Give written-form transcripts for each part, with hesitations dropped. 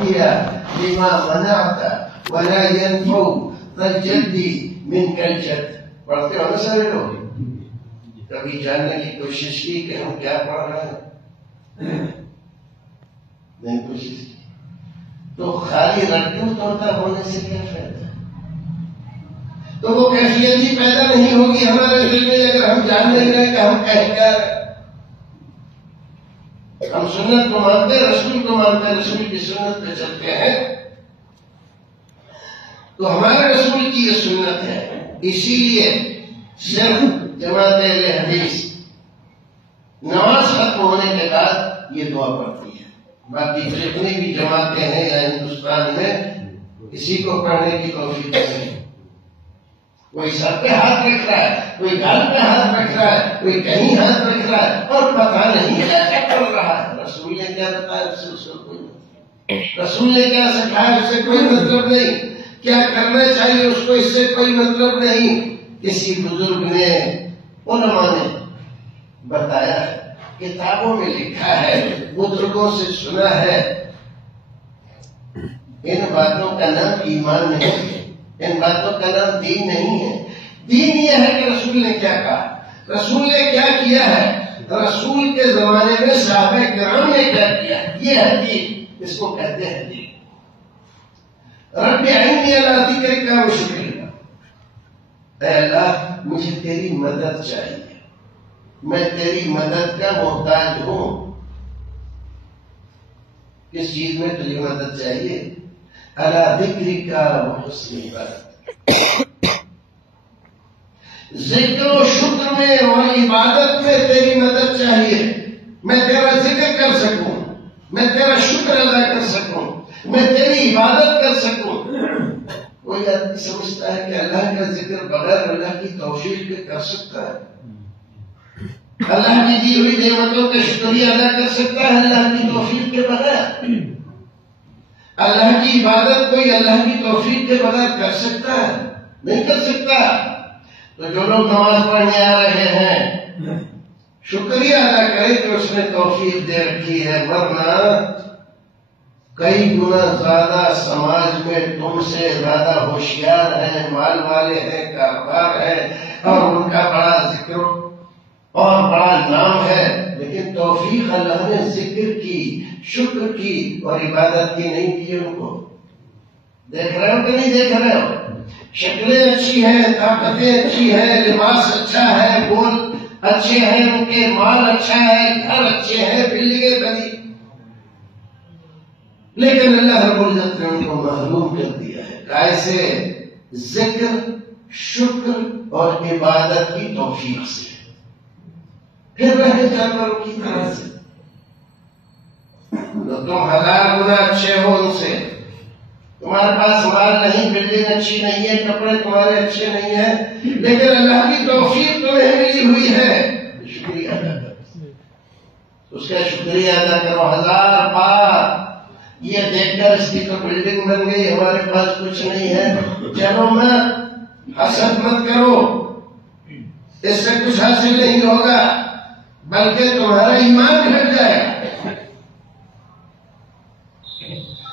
أعطي لما منعت ولا ينفع ذا الجد منك الجد. پڑھتے ہو نا سارے لوگ؟ کبھی جاننے کی کوشش کی کہ ہم کیا پڑھ رہے ہیں؟ نہیں کوشش کی تو خالی رٹو توتا ہونے سے کیا فائدہ؟ تو وہ کیفیت ہی پیدا نہیں ہوگی ہمارے دل میں اگر ہم جان نہیں رہے کہ ہم کیا کر رہے. ہم سنت کو مانتے ہیں، رسول کو مانتے ہیں، رسول کی سنت پہ چلتے ہیں، تو ہمارے رسول کی یہ سنت ہے. اسی لیے صرف جماعت اہل حدیث نماز ختم ہونے کے بعد یہ دعا پڑھتی ہے. باقی جتنی بھی جماعتیں ہیں یا ہندوستان میں کسی کو پڑھنے کی توفیق نہیں. کوئی سر پہ ہاتھ رکھ رہا ہے، کوئی گال پہ ہاتھ رکھ رہا ہے، کوئی کہیں ہاتھ رکھ رہا ہے اور پتہ نہیں کیا کر رہا ہے. رسول نے کیا بتایا اس سے کوئی رسول نے کیا سکھایا اس سے کوئی مطلب نہیں. کیا کرنا چاہیے اس کو اس سے کوئی مطلب نہیں. کسی بزرگ نے علماء نے بتایا ہے، کتابوں میں لکھا ہے، بزرگوں سے سنا ہے. ان باتوں کا نام ایمان نہیں ہے، ان باتوں کا نام دین نہیں ہے. دین یہ ہے کہ رسول نے کیا کہا، رسول نے کیا کیا ہے، رسول کے زمانے میں صحابہ کرام نے کیا کیا. یہ ہے دین، اس کو کہتے ہیں دین. رب اعنی علی ذکرک و شکرک، اے اللہ مجھے تیری مدد چاہیے، میں تیری مدد کا محتاج ہوں. کس چیز میں تجھے مدد چاہیے؟ علی ذکرک و حسن عبادتک، ذکر و شکر میں اور عبادت میں تیری مدد چاہیے. میں تیرا ذکر کر سکوں، میں تیرا شکر ادا کر سکوں، میں تیری عبادت کر سکوں. کوئی آدمی سمجھتا ہے کہ اللہ کا ذکر بغیر اللہ کی توفیق کے کر سکتا ہے، اللہ کی دی ہوئی نعمتوں کا شکریہ ادا کر سکتا ہے اللہ کی توفیق کے بغیر. اللہ کی عبادت کوئی اللہ کی توفیق کے بغیر کر سکتا ہے؟ نہیں کر سکتا. تو جو لوگ نماز پڑھنے آ رہے ہیں شکریہ ادا کریں کہ اس نے توفیق دے رکھی ہے، ورنہ کئی گنا زیادہ سماج میں تم سے زیادہ ہوشیار ہیں، مال والے ہیں، کاروبار ہیں اور ان کا بڑا ذکر اور بڑا نام ہے، لیکن توفیق اللہ نے ذکر کی، شکر کی اور عبادت کی نہیں دی ان کو. دیکھ رہے ہو کہ نہیں دیکھ رہے ہو؟ شکلیں اچھی ہیں، طاقتیں اچھی ہیں، لباس اچھا ہے، بول اچھے ہیں، ان کے مال اچھا ہے، گھر اچھے ہیں، بلڈنگیں بنی، لیکن اللہ رب العزت نے ان کو محروم کر دیا ہے. کیسے؟ ذکر، شکر اور عبادت کی توفیق سے. پھر رہے جانوروں کی طرح سے، تو تم ہزار گنا اچھے ہو ان سے. تمہارے پاس مال نہیں، بلڈنگ اچھی نہیں ہے، کپڑے تمہارے اچھے نہیں ہیں، لیکن اللہ کی توفیق تمہیں ملی ہوئی ہے، شکریہ ادا کرو. اس کا شکریہ ادا کرو 1000 بار. یہ دیکھ کر اس کی تو بلڈنگ بن گئی، ہمارے پاس کچھ نہیں ہے، چلو مت، حسد مت کرو، اس سے کچھ حاصل نہیں ہوگا بلکہ تمہارا ایمان گھٹ جائے گا.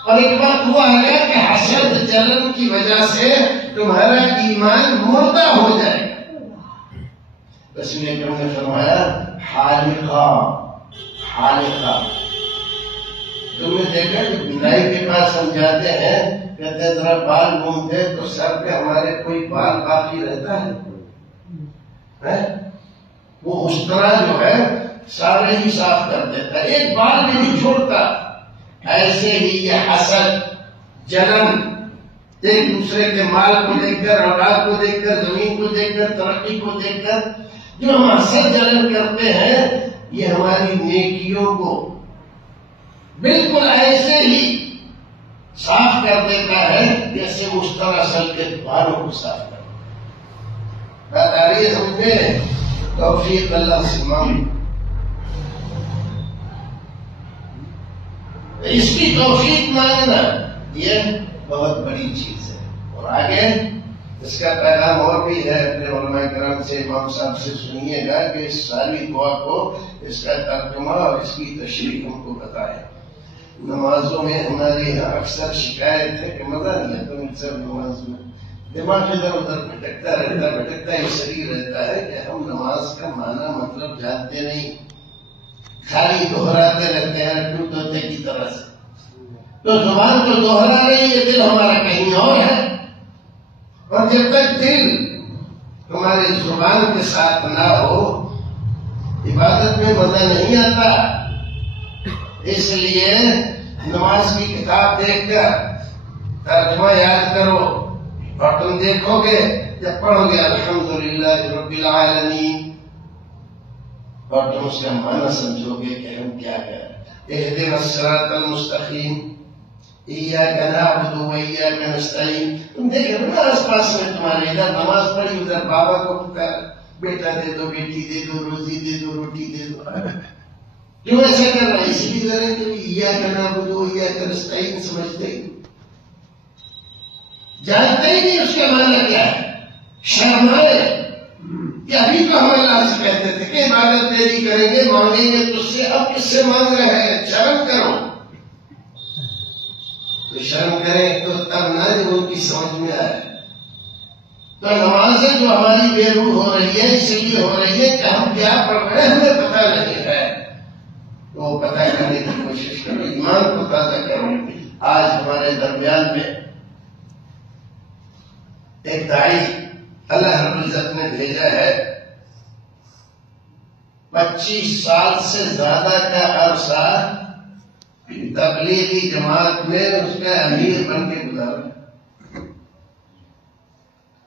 اور ایک بات ہوا ہے کہ حسد جلن کی وجہ سے تمہارا ایمان مردہ ہو جائے گا. رسول اکرم نے فرمایا حالقہ، حالقہ. تم نے دیکھا کہ بدائی کے پاس ہم جاتے ہیں، کہتے ہیں ذرا بال گھومتے تو سر پہ ہمارے کوئی بال باقی رہتا ہے؟ وہ اس طرح جو ہے سارے ہی صاف کر دیتا ہے، ایک بال بھی نہیں چھوڑتا. ایسے ہی یہ حسد، جلن، ایک دوسرے کے مال کو دیکھ کر، اولاد کو دیکھ کر، زمین کو دیکھ کر، ترقی کو دیکھ کر جو ہم حسد جلن کرتے ہیں، یہ ہماری نیکیوں کو بالکل ایسے ہی صاف کر دیتا ہے جیسے مشترا سل کے بالوں کو صاف کر. بات آ رہی ہے سمجھے؟ توفیق اللہ سے مانگ، اس کی توفیق مانگنا یہ بہت بڑی چیز ہے. اور آگے اس کا پیغام اور بھی ہے، اپنے علماء کرام سے، امام صاحب سے سنیے گا کہ اس ساری دعا کو، اس کا ترجمہ اور اس کی تشریح ہم کو بتایا. نمازوں میں ہماری یہاں اکثر شکایت ہے کہ مزہ نہیں آتا اکثر نماز میں، دماغ ادھر ادھر بھٹکتا ہی صحیح رہتا ہے کہ ہم نماز کا معنی مطلب جانتے نہیں، خالی دہراتے رہتے ہیں ٹوٹ ہوتے کی طرح سے. تو زبان کو دوہرا رہی ہے، دل ہمارا کہیں اور ہے. اور جب تک دل ہماری زبان کے ساتھ نہ ہو عبادت میں مزہ نہیں آتا. اس لیے نماز کی کتاب دیکھ کر ترجمہ یاد کرو اور تم دیکھو گے جب پڑھو گے الحمدللہ رب العالمین اور تم اس کا معنی سمجھو گے کہ ہم کیا کریں. اہدنا الصراط المستقیم ایاک نعبد و ایاک نستعین. تم دیکھو نا آس پاس میں تمہارے ادھر نماز پڑھی ادھر بابا کو پکار، بیٹا دے دو، بیٹی دے دو، روزی دے دو، روٹی دے دو. کیوں ایسا کر رہا ہے؟ اسی لیے کریں کہ ایاک نعبد و ایاک نستعین سمجھتے ہی جانتے ہی نہیں اس کا معنی کیا ہے. شرمائے کہ ابھی تو ہم اللہ سے کہتے تھے کہ عبادت تیری کریں گے، مانگیں گے تجھ سے، اب کس سے مانگ رہے ہیں؟ شرم کرو. تو شرم کریں تو تب نہ جب ان کی سمجھ میں آئے. تو نمازیں جو ہماری بے روح ہو رہی ہے اس لیے ہو رہی ہے کہ ہم کیا پڑھ رہے ہیں ہمیں پتہ نہیں ہے. تو وہ پتہ کرنے کی کوشش کرو، ایمان کو تازہ کرو. آج ہمارے درمیان میں ایک داعی اللہ رب العزت نے بھیجا ہے، 25 سال سے زیادہ کا عرصہ تبلیغی جماعت میں اس کا امیر بن کے گزارا.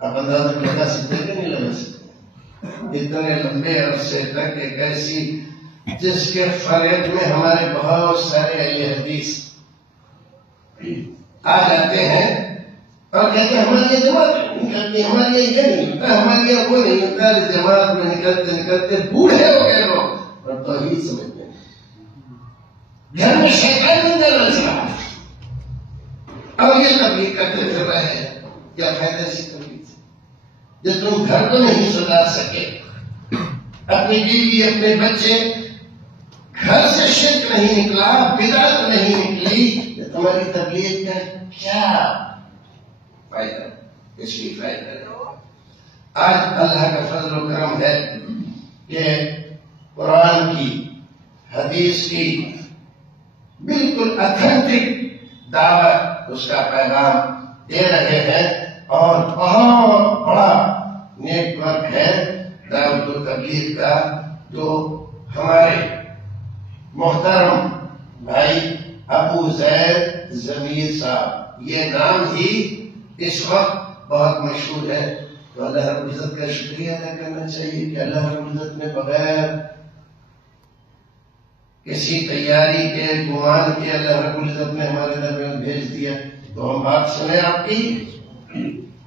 آپ اندازہ لگا سکتے کہ نہیں لگا سکتے؟ اتنے لمبے عرصے تک ایک ایسی جس کے فریب میں ہمارے بہت سارے اہل حدیث آ جاتے ہیں اور کہتے ہیں ہمارے یہ جماعت نکلتی، ہمارے یہ نہیں ہوتا، ہمارے یہ وہ نہیں ہوتا. جماعت میں نکلتے نکلتے بوڑھے ہو گئے لوگ اور توحید سمجھتے ہیں. گھر میں شیطان نہیں ڈر رہا اور یہ تبلیغ کرتے پھر رہے ہیں. کیا فائدہ اسی تبلیغ سے جب تم گھر کو نہیں سدھار سکے، اپنی بیوی اپنے بچے، گھر سے شرک نہیں نکلا، بدعت نہیں نکلی، تمہاری تبلیغ کا کیا فائدہ؟ اس کی فائدہ آج اللہ کا فضل و کرم ہے کہ قرآن کی، حدیث کی بالکل اتھینٹک دعوت، اس کا پیغام دے رہے ہیں. اور بہت بڑا نیٹ ورک ہے دعوت و تبلیغ کا، جو ہمارے محترم بھائی ابو زید ضمیر صاحب، یہ نام ہی اس وقت بہت مشہور ہے. تو اللہ رب العزت کا شکریہ ادا کرنا چاہیے کہ اللہ رب العزت نے بغیر کسی تیاری کے، گمان کے، اللہ رب العزت نے ہمارے درمیان بھیج دیا. تو ہم بات سنیں آپ کی،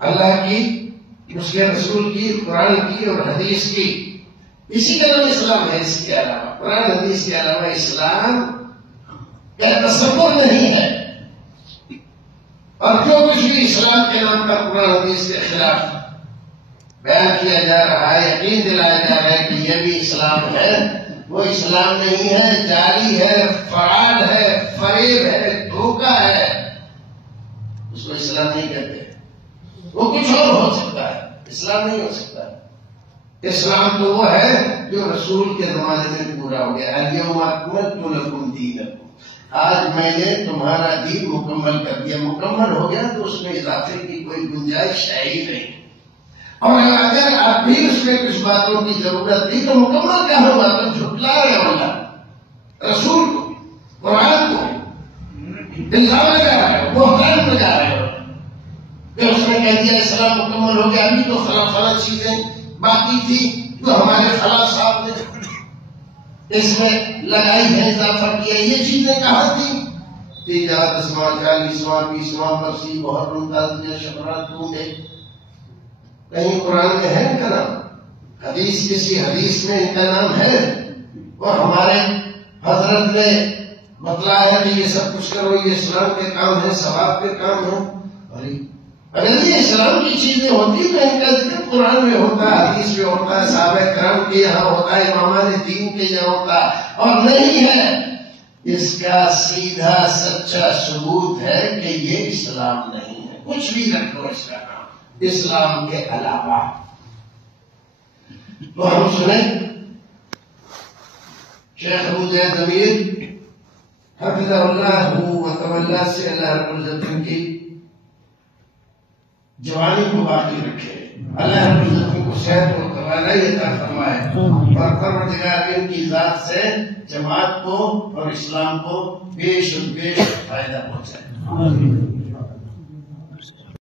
اللہ کی، اس کے رسول کی، قرآن کی اور حدیث کی. اسی کا نام اسلام ہے. اس کے علاوہ قرآن حدیث کے علاوہ اسلام کا تصور نہیں ہے. اور جو کچھ بھی اسلام کے نام پر قرآن حدیث کے خلاف بیان کیا جا رہا ہے، یقین دلایا جا رہا ہے کہ یہ بھی اسلام ہے، وہ اسلام نہیں ہے، جعلی ہے، فراڈ ہے، فریب ہے، دھوکہ ہے. اس کو اسلام نہیں کہتے. وہ کچھ اور ہو سکتا ہے، اسلام نہیں ہو سکتا. اسلام تو وہ ہے جو رسول کے زمانے میں پورا ہو گیا. الیوم اکملت لکم دینکم، آج میں نے تمہارا دین مکمل کر دیا. مکمل ہو گیا تو اس میں اضافے کی کوئی گنجائش ہے ہی نہیں. اور اگر اب بھی اس میں کچھ باتوں کی ضرورت تھی تو مکمل کیا ہوگا؟ تم جھٹلا رہے ہو اللہ رسول کو، قرآن کو، الزام لگا رہے ہو، بہتان لگا رہے ہو کہ اس نے کہہ دیا اسلام مکمل ہو گیا، ابھی تو فلاں چیزیں باقی تھی جو ہمارے فلاں صاحب نے اس میں لگائی ہے، اضافہ کیا. یہ چیزیں کہاں تھی؟ 30واں 40واں 20واں برسی محرم تعزیہ شبرات ڈھونڈے. کہیں قرآن میں ہے ان کا نام؟ حدیث کسی حدیث میں ان کا نام ہے؟ اور ہمارے حضرت نے بتلایا کہ یہ سب کچھ کرو، یہ اسلام کے کام ہے، ثواب کے کام ہے. اگر یہ اسلام کی چیزیں ہوتی تو ان کا ذکر قرآن میں ہوتا، حدیث میں ہوتا، صحابہ کرام کے یہاں ہوتا، امامان دین کے یہاں ہوتا. اور نہیں ہے اس کا سیدھا سچا ثبوت ہے کہ یہ اسلام نہیں ہے. کچھ بھی رکھو اس کا نام اسلام کے علاوہ. تو ہم سنیں شیخ ابو زید ضمیر حفظہ اللہ و تولا سے اللہ رب العزت کی جوانی کو باقی رکھے، اللہ رب العزت کو صحت و توانائی عطا فرمائے، اور پروردگار ان کی ذات سے جماعت کو اور اسلام کو بیش و بیش فائدہ پہنچائے.